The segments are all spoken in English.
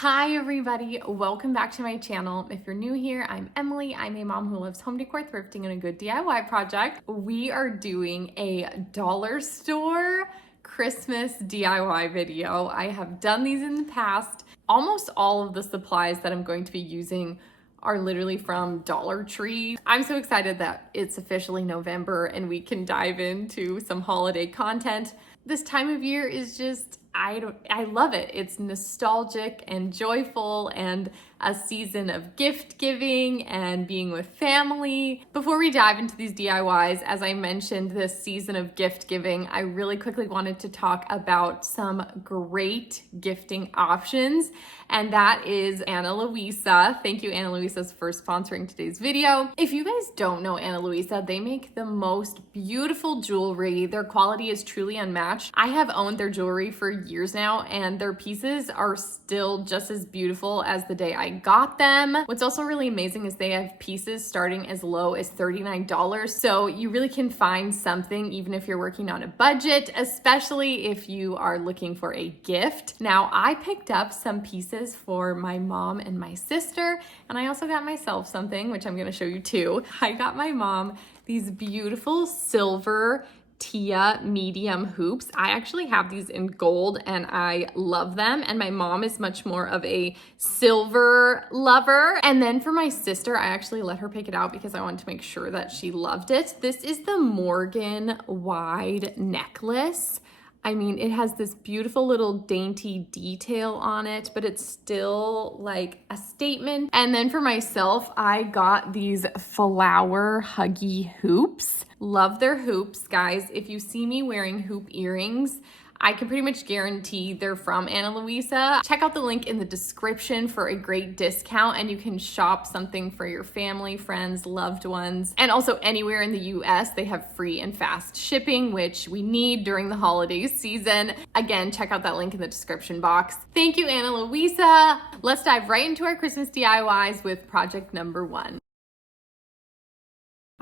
Hi everybody, welcome back to my channel. If you're new here, I'm Emily. I'm a mom who loves home decor, thrifting, and a good DIY project. We are doing a dollar store Christmas DIY video. I have done these in the past. Almost all of the supplies that I'm going to be using are literally from Dollar Tree. I'm so excited that it's officially November and we can dive into some holiday content. This time of year is just, I love it. It's nostalgic and joyful and a season of gift giving and being with family. Before we dive into these DIYs, as I mentioned, this season of gift giving, I really quickly wanted to talk about some great gifting options, and that is Ana Luisa. Thank you, Ana Luisa's, for sponsoring today's video. If you guys don't know Ana Luisa, they make the most beautiful jewelry. Their quality is truly unmatched. I have owned their jewelry for years now, and their pieces are still just as beautiful as the day I got them. What's also really amazing is they have pieces starting as low as $39. So you really can find something even if you're working on a budget, especially if you are looking for a gift. Now, I picked up some pieces for my mom and my sister, and I also got myself something, which I'm gonna show you too. I got my mom these beautiful silver Tia medium hoops. I actually have these in gold and I love them, and my mom is much more of a silver lover. And then for my sister, I actually let her pick it out because I wanted to make sure that she loved it. This is the Morgan wide necklace. I mean, it has this beautiful little dainty detail on it, but it's still like a statement. And then for myself, I got these flower huggy hoops. Love their hoops, guys. If you see me wearing hoop earrings, I can pretty much guarantee they're from Ana Luisa. Check out the link in the description for a great discount, and you can shop something for your family, friends, loved ones. And also anywhere in the US, they have free and fast shipping, which we need during the holiday season. Again, check out that link in the description box. Thank you, Ana Luisa. Let's dive right into our Christmas DIYs with project number 1.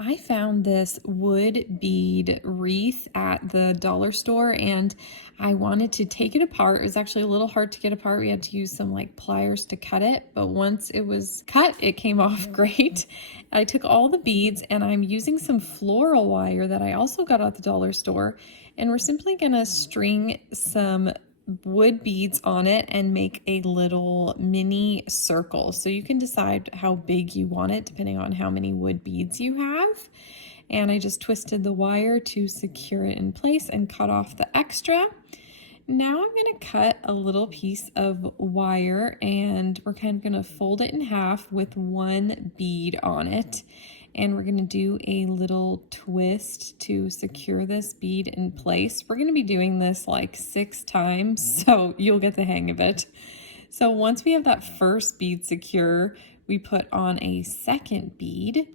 I found this wood bead wreath at the dollar store, and I wanted to take it apart. It was actually a little hard to get apart. We had to use some like pliers to cut it, but once it was cut, it came off great. I took all the beads and I'm using some floral wire that I also got at the dollar store, and we're simply gonna string some wood beads on it and make a little mini circle. So you can decide how big you want it depending on how many wood beads you have. And I just twisted the wire to secure it in place and cut off the extra. Now I'm going to cut a little piece of wire, and we're kind of going to fold it in half with one bead on it. And we're going to do a little twist to secure this bead in place. We're going to be doing this like 6 times, so you'll get the hang of it. So once we have that first bead secure, we put on a second bead,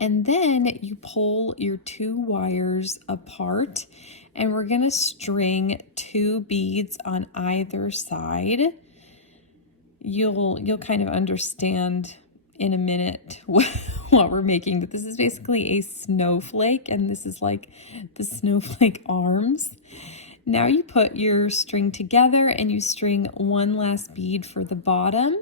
and then you pull your 2 wires apart, and we're going to string 2 beads on either side. You'll kind of understand in a minute what we're making, but this is basically a snowflake, and this is like the snowflake arms. Now you put your string together and you string one last bead for the bottom,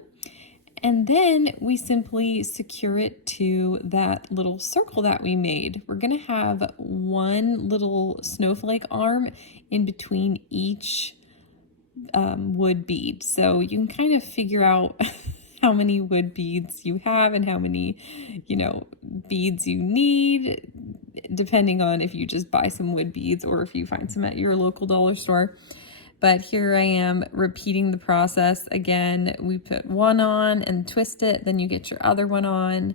and then we simply secure it to that little circle that we made. We're gonna have one little snowflake arm in between each wood bead, so you can kind of figure out how many wood beads you have and how many, beads you need, depending on if you just buy some wood beads or if you find some at your local dollar store. But here I am repeating the process again. We put one on and twist it, then you get your other one on.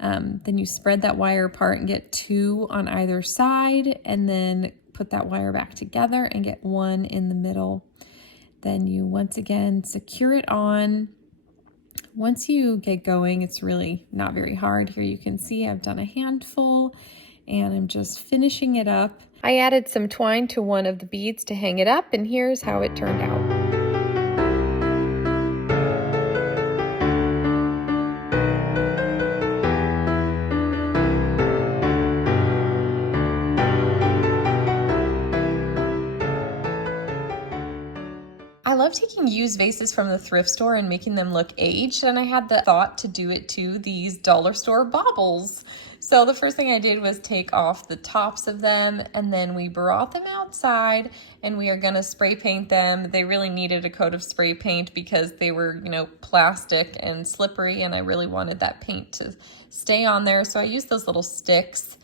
Then you spread that wire apart and get 2 on either side, and then put that wire back together and get 1 in the middle. Then you once again secure it on. Once you get going, it's really not very hard. Here you can see I've done a handful and I'm just finishing it up. I added some twine to one of the beads to hang it up, and here's how it turned out. love taking used vases from the thrift store and making them look aged, and I had the thought to do it to these dollar store baubles. So the first thing I did was take off the tops of them, and then we brought them outside and we are gonna spray paint them. They really needed a coat of spray paint because they were, you know, plastic and slippery, and I really wanted that paint to stay on there. So I used those little sticks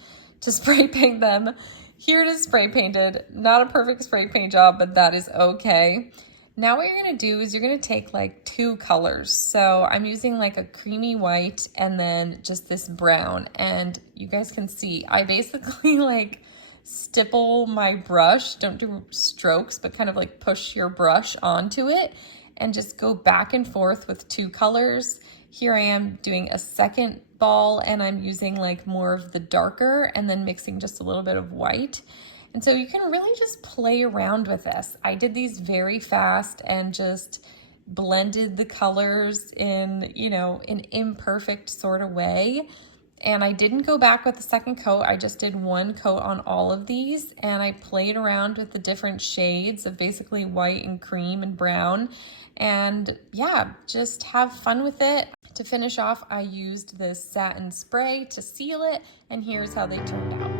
to spray paint them. Here it is spray painted. Not a perfect spray paint job, but that is okay. Now what you're gonna do is you're gonna take like 2 colors. So I'm using like a creamy white and then just this brown. And you guys can see, I basically like stipple my brush, don't do strokes, but kind of like push your brush onto it and just go back and forth with 2 colors. Here I am doing a second ball and I'm using like more of the darker and then mixing just a little bit of white. And so you can really just play around with this. I did these very fast and just blended the colors in, you know, an imperfect sort of way. And I didn't go back with the second coat. I just did 1 coat on all of these, and I played around with the different shades of basically white and cream and brown. And yeah, just have fun with it. To finish off, I used this satin spray to seal it, and here's how they turned out.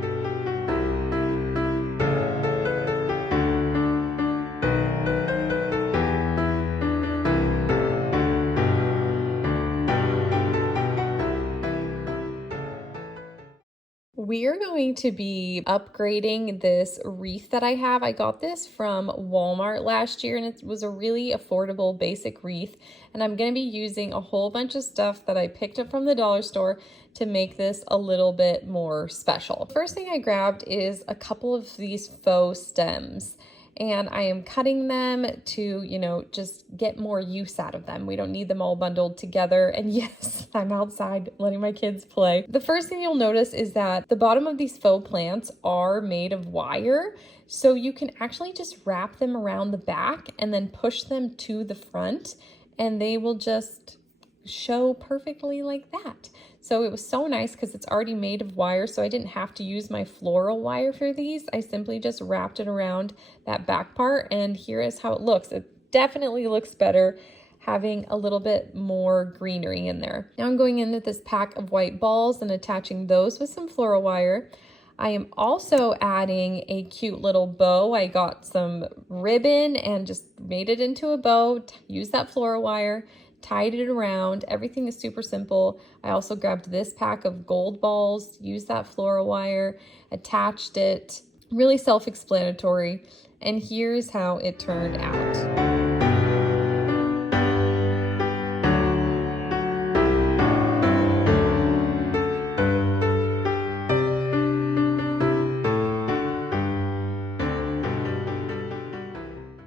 We are going to be upgrading this wreath that I have. I got this from Walmart last year, and it was a really affordable basic wreath. And I'm going to be using a whole bunch of stuff that I picked up from the dollar store to make this a little bit more special. First thing I grabbed is a couple of these faux stems. And I am cutting them to, you know, just get more use out of them. We don't need them all bundled together. And yes, I'm outside letting my kids play. The first thing you'll notice is that the bottom of these faux plants are made of wire. So you can actually just wrap them around the back and then push them to the front, and they will just show perfectly like that. So it was so nice because it's already made of wire, so I didn't have to use my floral wire for these. I simply just wrapped it around that back part, and here is how it looks. It definitely looks better having a little bit more greenery in there. Now I'm going in with this pack of white balls and attaching those with some floral wire. I am also adding a cute little bow. I got some ribbon and just made it into a bow, used that floral wire, tied it around. Everything is super simple. I also grabbed this pack of gold balls, used that floral wire, attached it. Really self-explanatory. And here's how it turned out.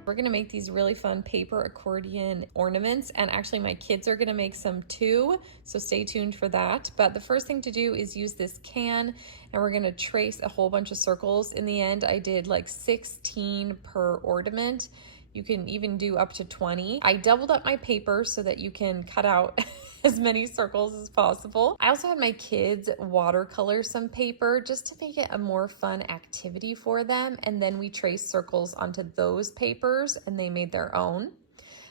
We're gonna make these really fun paper accordion ornaments, and actually my kids are gonna make some too, so stay tuned for that. But the first thing to do is use this can, and we're gonna trace a whole bunch of circles. In the end, I did like 16 per ornament. You can even do up to 20. I doubled up my paper so that you can cut out as many circles as possible. I also had my kids watercolor some paper just to make it a more fun activity for them. And then we traced circles onto those papers and they made their own.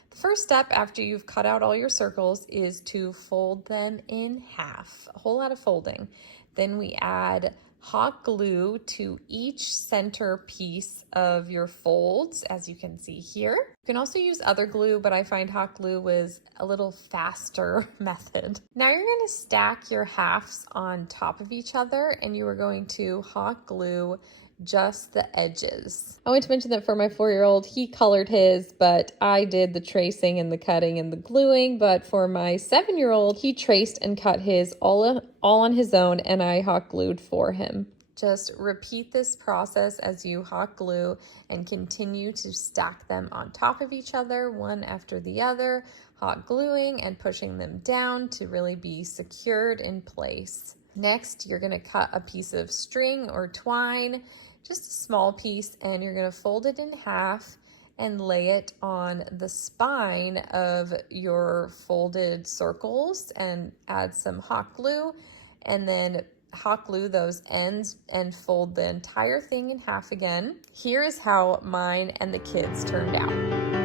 The first step after you've cut out all your circles is to fold them in half, a whole lot of folding. Then we add hot glue to each center piece of your folds, as you can see here. You can also use other glue, but I find hot glue was a little faster method. Now you're going to stack your halves on top of each other, and you are going to hot glue just the edges. I want to mention that for my 4-year-old, he colored his, but I did the tracing and the cutting and the gluing. But for my 7-year-old, he traced and cut his all on his own, and I hot glued for him. Just repeat this process as you hot glue and continue to stack them on top of each other, one after the other, hot gluing and pushing them down to really be secured in place. Next, you're going to cut a piece of string or twine, just a small piece, and you're going to fold it in half and lay it on the spine of your folded circles and add some hot glue, and then hot glue those ends and fold the entire thing in half again. Here is how mine and the kids turned out.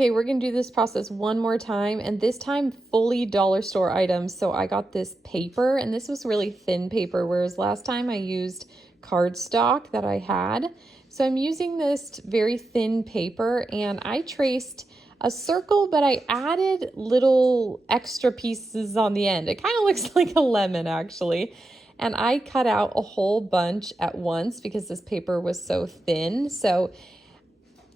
okay, we're gonna do this process one more time, and this time fully dollar store items. So I got this paper, and this was really thin paper, whereas last time I used cardstock that I had. So I'm using this very thin paper, and I traced a circle, but I added little extra pieces on the end. It kind of looks like a lemon, actually. And I cut out a whole bunch at once because this paper was so thin. So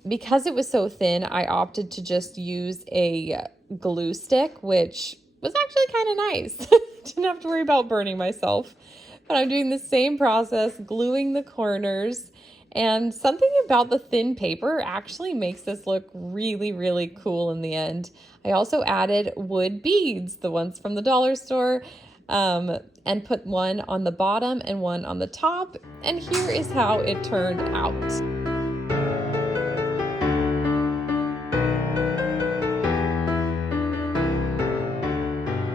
because it was so thin, I opted to just use a glue stick, which was actually kind of nice. Didn't have to worry about burning myself. But I'm doing the same process, gluing the corners. And something about the thin paper actually makes this look really, really cool in the end. I also added wood beads, the ones from the dollar store, and put one on the bottom and one on the top. And here is how it turned out.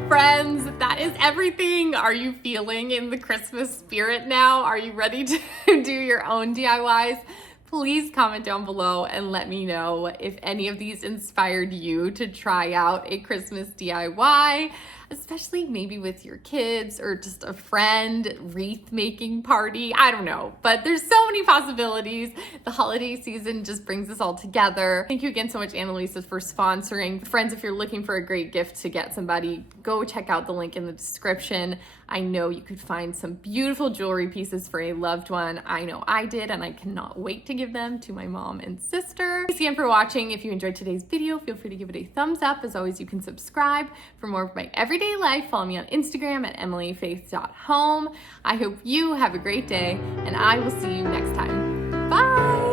Friends, that is everything. Are you feeling in the Christmas spirit now? Are you ready to do your own DIYs? Please comment down below and let me know if any of these inspired you to try out a Christmas DIY, especially maybe with your kids or just a friend, wreath making party. I don't know, but there's so many possibilities. The holiday season just brings us all together. Thank you again so much, Annalisa, for sponsoring. Friends, if you're looking for a great gift to get somebody, go check out the link in the description. I know you could find some beautiful jewelry pieces for a loved one. I know I did, and I cannot wait to give them to my mom and sister. Thanks again for watching. If you enjoyed today's video, feel free to give it a thumbs up. As always, you can subscribe for more of my everyday life. Follow me on Instagram at emilyfaith.home. I hope you have a great day, and I will see you next time. Bye!